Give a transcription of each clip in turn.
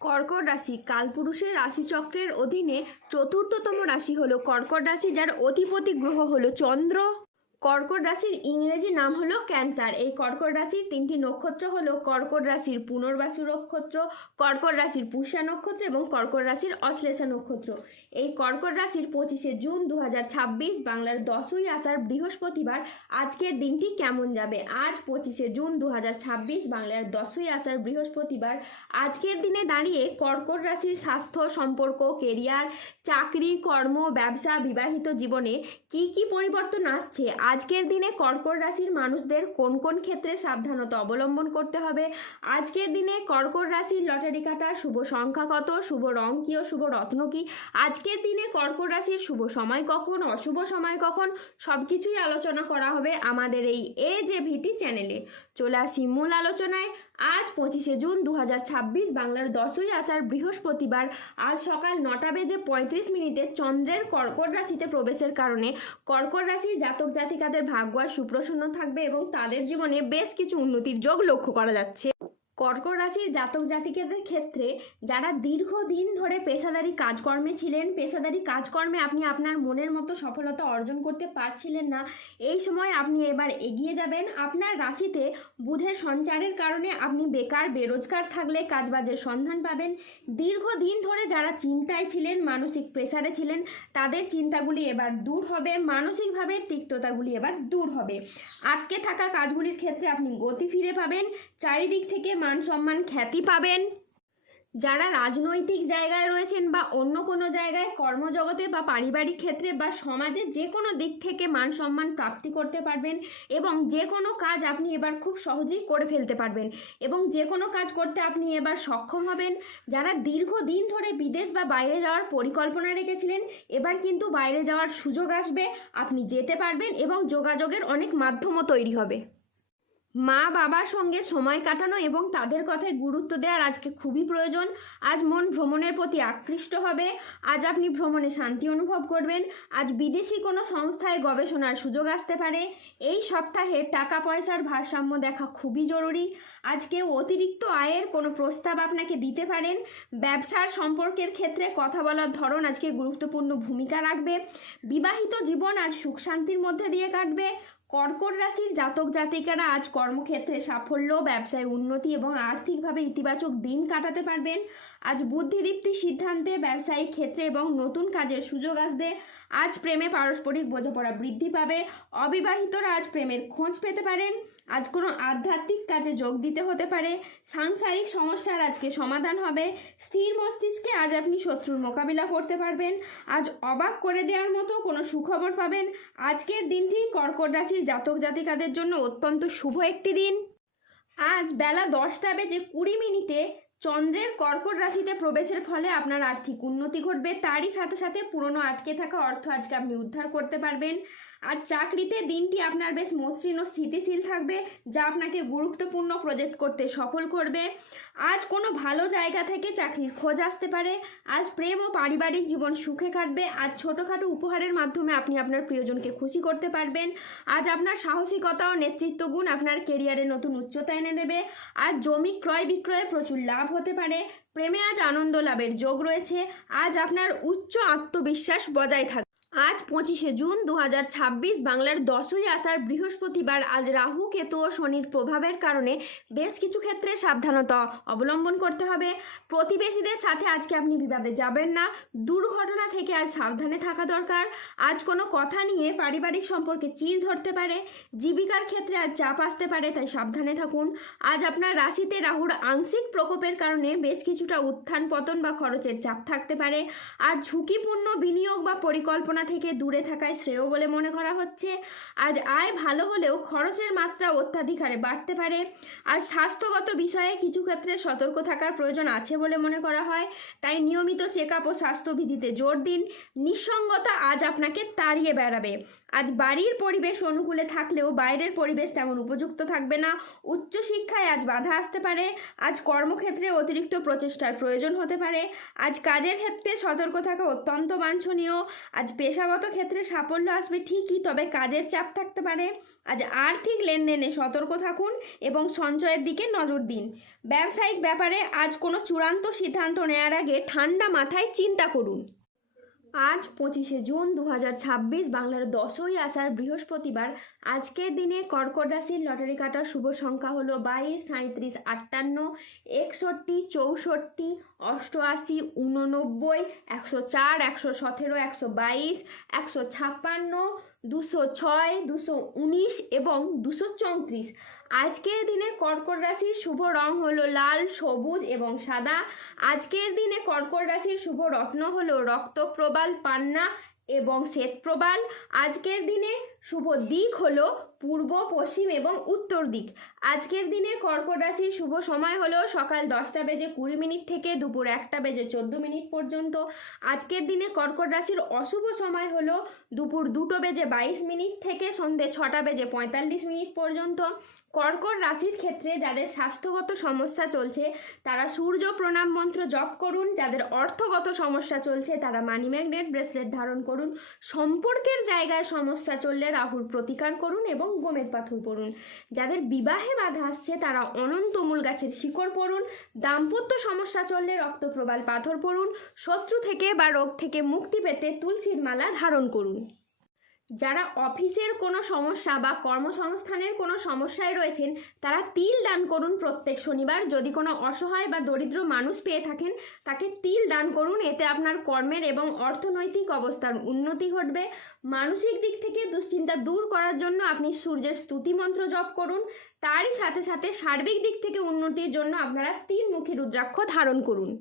কর্কট রাশি কালপুরুষের রাশিচক্রের অধীনে চতুর্থতম রাশি হলো কর্কট রাশি, যার অধিপতি গ্রহ হলো চন্দ্র। কর্কট রাশির ইংরেজি নাম হলো ক্যান্সার। এই কর্কট রাশির তিনটি নক্ষত্র হলো কর্কট রাশির পুনর্বাসু নক্ষত্র, কর্কট রাশির পুষ্যা নক্ষত্র এবং কর্কট রাশির অশ্লেষা নক্ষত্র। এই কর্কট রাশির 25শে জুন 2026 বাংলার 10ই আষাঢ় বৃহস্পতিবার আজকের দিনটি কেমন যাবে। আজ 25শে জুন 2026 বাংলার 10ই আষাঢ় বৃহস্পতিবার আজকের দিনে দাঁড়িয়ে কর্কট রাশির স্বাস্থ্য, সম্পর্ক, কেরিয়ার, চাকরি, কর্ম, ব্যবসা, বিবাহিত জীবনে কি কি পরিবর্তন আসছে, আজকের দিনে কর্কট রাশির মানুষদের কোন কোন ক্ষেত্রে সাবধানতা অবলম্বন করতে হবে, আজকের দিনে কর্কট রাশির লটারি কাটার শুভ সংখ্যা কত, শুভ রং কি ও শুভ রত্ন কি, আজকের দিনে কর্কট রাশির শুভ সময় কখন, অশুভ সময় কখন, সব কিছুই আলোচনা করা হবে আমাদের এই AJVT চ্যানেলে। চলে আসি মূল আলোচনায়। আজ 25শে জুন 2026 বাংলার 10ই আষাঢ় বৃহস্পতিবার আজ সকাল 9:35 চন্দ্রের কর্কট রাশিতে প্রবেশের কারণে কর্কট রাশির জাতক জাতিকাদের ভাগ্য আর সুপ্রসন্ন থাকবে এবং তাদের জীবনে বেশ কিছু উন্নতির যোগ লক্ষ্য করা যাচ্ছে। কর্কট রাশির জাতক জাতিকাদের ক্ষেত্রে যারা দীর্ঘদিন ধরে পেশাদারি কাজকর্মে ছিলেন, পেশাদারি কাজকর্মে আপনি আপনার মনের মতো সফলতা অর্জন করতে পারছিলেন না, এই সময় আপনি এবার এগিয়ে যাবেন। আপনার রাশিতে বুধের সঞ্চারের কারণে আপনি বেকার বেরোজগার থাকলে কাজবাজের সন্ধান পাবেন। দীর্ঘদিন ধরে যারা চিন্তায় ছিলেন, মানসিক প্রেসারে ছিলেন, তাদের চিন্তাগুলি এবার দূর হবে, মানসিকভাবে তিক্ততাগুলি এবার দূর হবে। আটকে থাকা কাজগুলির ক্ষেত্রে আপনি গতি ফিরে পাবেন, চারিদিক থেকে মান সম্মান খ্যাতি পাবেন। যারা রাজনৈতিক জায়গায় রয়েছেন বা অন্য কোনো জায়গায় কর্মজগতে বা পারিবারিক ক্ষেত্রে বা সমাজে যে কোনো দিক থেকে মান সম্মান প্রাপ্তি করতে পারবেন এবং যে কোনো কাজ আপনি এবার খুব সহজেই করে ফেলতে পারবেন এবং যে কোনো কাজ করতে আপনি এবার সক্ষম হবেন। যারা দীর্ঘদিন ধরে বিদেশ বা বাইরে যাওয়ার পরিকল্পনা রেখেছিলেন, এবার কিন্তু বাইরে যাওয়ার সুযোগ আসবে, আপনি যেতে পারবেন এবং যোগাযোগের অনেক মাধ্যমও তৈরি হবে। মা বাবার সঙ্গে সময় কাটানো এবং তাদের কথায় গুরুত্ব দেওয়ার আজকে খুবই প্রয়োজন। আজ মন ভ্রমণের প্রতি আকৃষ্ট হবে, আজ আপনি ভ্রমণে শান্তি অনুভব করবেন, আজ বিদেশি কোনো সংস্থায় গবেষণার সুযোগ আসতে পারে। এই সপ্তাহে টাকা পয়সার ভারসাম্য দেখা খুবই জরুরি। আজকে অতিরিক্ত আয়ের কোনো প্রস্তাব আপনাকে দিতে পারেন। ব্যবসার সম্পর্কের ক্ষেত্রে কথা বলার ধরন আজকে গুরুত্বপূর্ণ ভূমিকা রাখবে। বিবাহিত জীবন আজ সুখ শান্তির মধ্যে দিয়ে কাটবে। কর্কট রাশির জাতক জাতিকারা আজ কর্মক্ষেত্রে সাফল্য, ব্যবসায় উন্নতি এবং আর্থিকভাবে ইতিবাচক দিন কাটাতে পারবেন। আজ বুদ্ধিদীপ্তি সিদ্ধান্তে ব্যবসায়িক ক্ষেত্রে এবং নতুন কাজের সুযোগ আসবে। আজ প্রেমে পারস্পরিক বোঝাপড়া বৃদ্ধি পাবে। অবিবাহিতরা আজ প্রেমের খোঁজ পেতে পারেন। আজ কোনো আধ্যাত্মিক কাজে যোগ দিতে হতে পারে। সাংসারিক সমস্যার আজকে সমাধান হবে। স্থির মস্তিষ্কে আজ আপনি শত্রুর মোকাবিলা করতে পারবেন। আজ অবাক করে দেওয়ার মতো কোনো সুখবর পাবেন। আজকের দিনটি কর্কট রাশির জাতক জাতিকাদের জন্য অত্যন্ত শুভ একটি দিন। আজ বেলা 10:20 চন্দ্রের কর্কট রাশিতে প্রবেশের ফলে আপনার আর্থিক উন্নতি ঘটবে। তারই সাথে সাথে পুরনো আটকে থাকা অর্থ আজকে আপনি উদ্ধার করতে পারবেন। আজ চাকরিতে দিনটি আপনার বেশ মসৃণ ও স্থিতিশীল থাকবে, যা আপনাকে গুরুত্বপূর্ণ প্রজেক্ট করতে সফল করবে। আজ কোনো ভালো জায়গা থেকে চাকরির খোঁজ আসতে পারে। আজ প্রেম ও পারিবারিক জীবন সুখে কাটবে। আজ ছোটোখাটো উপহারের মাধ্যমে আপনি আপনার প্রিয়জনকে খুশি করতে পারবেন। আজ আপনার সাহসিকতা ও নেতৃত্ব গুণ আপনার কেরিয়ারে নতুন উচ্চতা এনে দেবে। আজ জমি ক্রয় বিক্রয়ে প্রচুর লাভ হতে পারে। প্রেমে আজ আনন্দ লাভের যোগ রয়েছে। আজ আপনার উচ্চ আত্মবিশ্বাস বজায় থাকবে। আজ 25শে জুন 2026 বাংলার 10ই আষাঢ় বৃহস্পতিবার আজ রাহু, কেতু ও শনির প্রভাবের কারণে বেশ কিছু ক্ষেত্রে সাবধানতা অবলম্বন করতে হবে। প্রতিবেশীদের সাথে আজকে আপনি বিবাদে যাবেন না। দুর্ঘটনা থেকে আজ সাবধানে থাকা দরকার। আজ কোনো কথা নিয়ে পারিবারিক সম্পর্কে চির ধরতে পারে। জীবিকার ক্ষেত্রে আজ চাপ আসতে পারে, তাই সাবধানে থাকুন। আজ আপনার রাশিতে রাহুর আংশিক প্রকোপের কারণে বেশ কিছুটা উত্থান পতন বা খরচের চাপ থাকতে পারে। আজ ঝুঁকিপূর্ণ বিনিয়োগ বা পরিকল্পনা থেকে দূরে থাকায় শ্রেয় বলে মনে করা হচ্ছে। আজ আয় ভালো হলেও খরচের মাত্রা অত্যাধিক হারে বাড়তে পারে। আজ স্বাস্থ্যগত বিষয়ে কিছু ক্ষেত্রে সতর্ক থাকার প্রয়োজন আছে বলে মনে করা হয়, তাই নিয়মিত চেক আপ ও স্বাস্থ্যবিধিতে জোর দিন। নিঃসঙ্গতা আজ আপনাকে তাড়িয়ে বেড়াবে। আজ বাড়ির পরিবেশ অনুকূলে থাকলেও বাইরের পরিবেশ তেমন উপযুক্ত থাকবে না। উচ্চশিক্ষায় আজ বাধা আসতে পারে। আজ কর্মক্ষেত্রে অতিরিক্ত প্রচেষ্টার প্রয়োজন হতে পারে। আজ কাজের ক্ষেত্রে সতর্ক থাকা অত্যন্ত বাঞ্ছনীয়। আজ পেশাগত ক্ষেত্রে সাফল্য আসবে ঠিকই, তবে কাজের চাপ থাকতে পারে। আজ আর্থিক লেনদেনে সতর্ক থাকুন এবং সঞ্চয়ের দিকে নজর দিন। ব্যবসায়িক ব্যাপারে আজ কোনো চূড়ান্ত সিদ্ধান্ত নেওয়ার আগে ঠান্ডা মাথায় চিন্তা করুন। আজ 25শে জুন 2026, বাংলার 10ই আষাঢ়, বৃহস্পতিবার। আজকের দিনে কর্কট রাশির লটারি কাটার শুভ সংখ্যা হলো 22, 37, 58, 61, 64, 88, 89, 104, 117, 122, 156, 206, 219 এবং 234। আজকের দিনে কর্কট রাশির শুভ রং হলো লাল, সবুজ এবং সাদা। আজকের দিনে কর্কট রাশির শুভ রত্ন হলো রক্তপ্রবাল, পান্না এবং শ্বেতপ্রবাল। আজকের দিনে শুভ দিক হলো পূর্ব, পশ্চিম এবং উত্তর দিক। আজকের দিনে কর্কট রাশির শুভ সময় হলো সকাল 10:20 থেকে দুপুর 1:14 পর্যন্ত। আজকের দিনে কর্কট রাশির অশুভ সময় হলো দুপুর 2:22 থেকে সন্ধ্যে 6:45 পর্যন্ত। কর্কট রাশির ক্ষেত্রে যাদের স্বাস্থ্যগত সমস্যা চলছে তারা সূর্য প্রণাম মন্ত্র জপ করুন। যাদের অর্থগত সমস্যা চলছে তারা মানি ম্যাগনেট ব্রেসলেট ধারণ করুন। সম্পর্কের জায়গায় সমস্যা চললে রাহুর প্রতিকার করুন এবং গোমেদ পাথর পড়ুন। যাদের বিবাহে বাধা আসছে তারা অনন্ত মূল গাছের শিকড় পড়ুন। দাম্পত্য সমস্যা চললে রক্তপ্রবাল পাথর পড়ুন। শত্রু থেকে বা রোগ থেকে মুক্তি পেতে তুলসীর মালা ধারণ করুন। যারা অফিসের কোনো সমস্যা বা কর্মসংস্থানের কোনো সমস্যায় রয়েছেন তারা তিল দান করুন প্রত্যেক শনিবার। যদি কোনো অসহায় বা দরিদ্র মানুষ পেয়ে থাকেন তাকে তিল দান করুন। এতে আপনার কর্মের এবং অর্থনৈতিক অবস্থার উন্নতি ঘটবে। মানসিক দিক থেকে দুশ্চিন্তা দূর করার জন্য আপনি সূর্যের স্তুতি মন্ত্র জপ করুন। তারই সাথে সাথে সার্বিক দিক থেকে উন্নতির জন্য আপনারা 3 মুখী রুদ্রাক্ষ ধারণ করুন।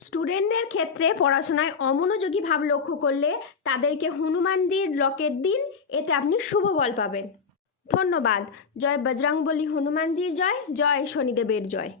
স্টুডেন্টদের ক্ষেত্রে পড়াশোনায় অমনোযোগী ভাব লক্ষ্য করলে তাদেরকে হনুমানজির লকেট দিন, এতে আপনি শুভ ফল পাবেন। ধন্যবাদ। জয় বজরংবলী হনুমানজির জয়, জয় শনিদেবের জয়।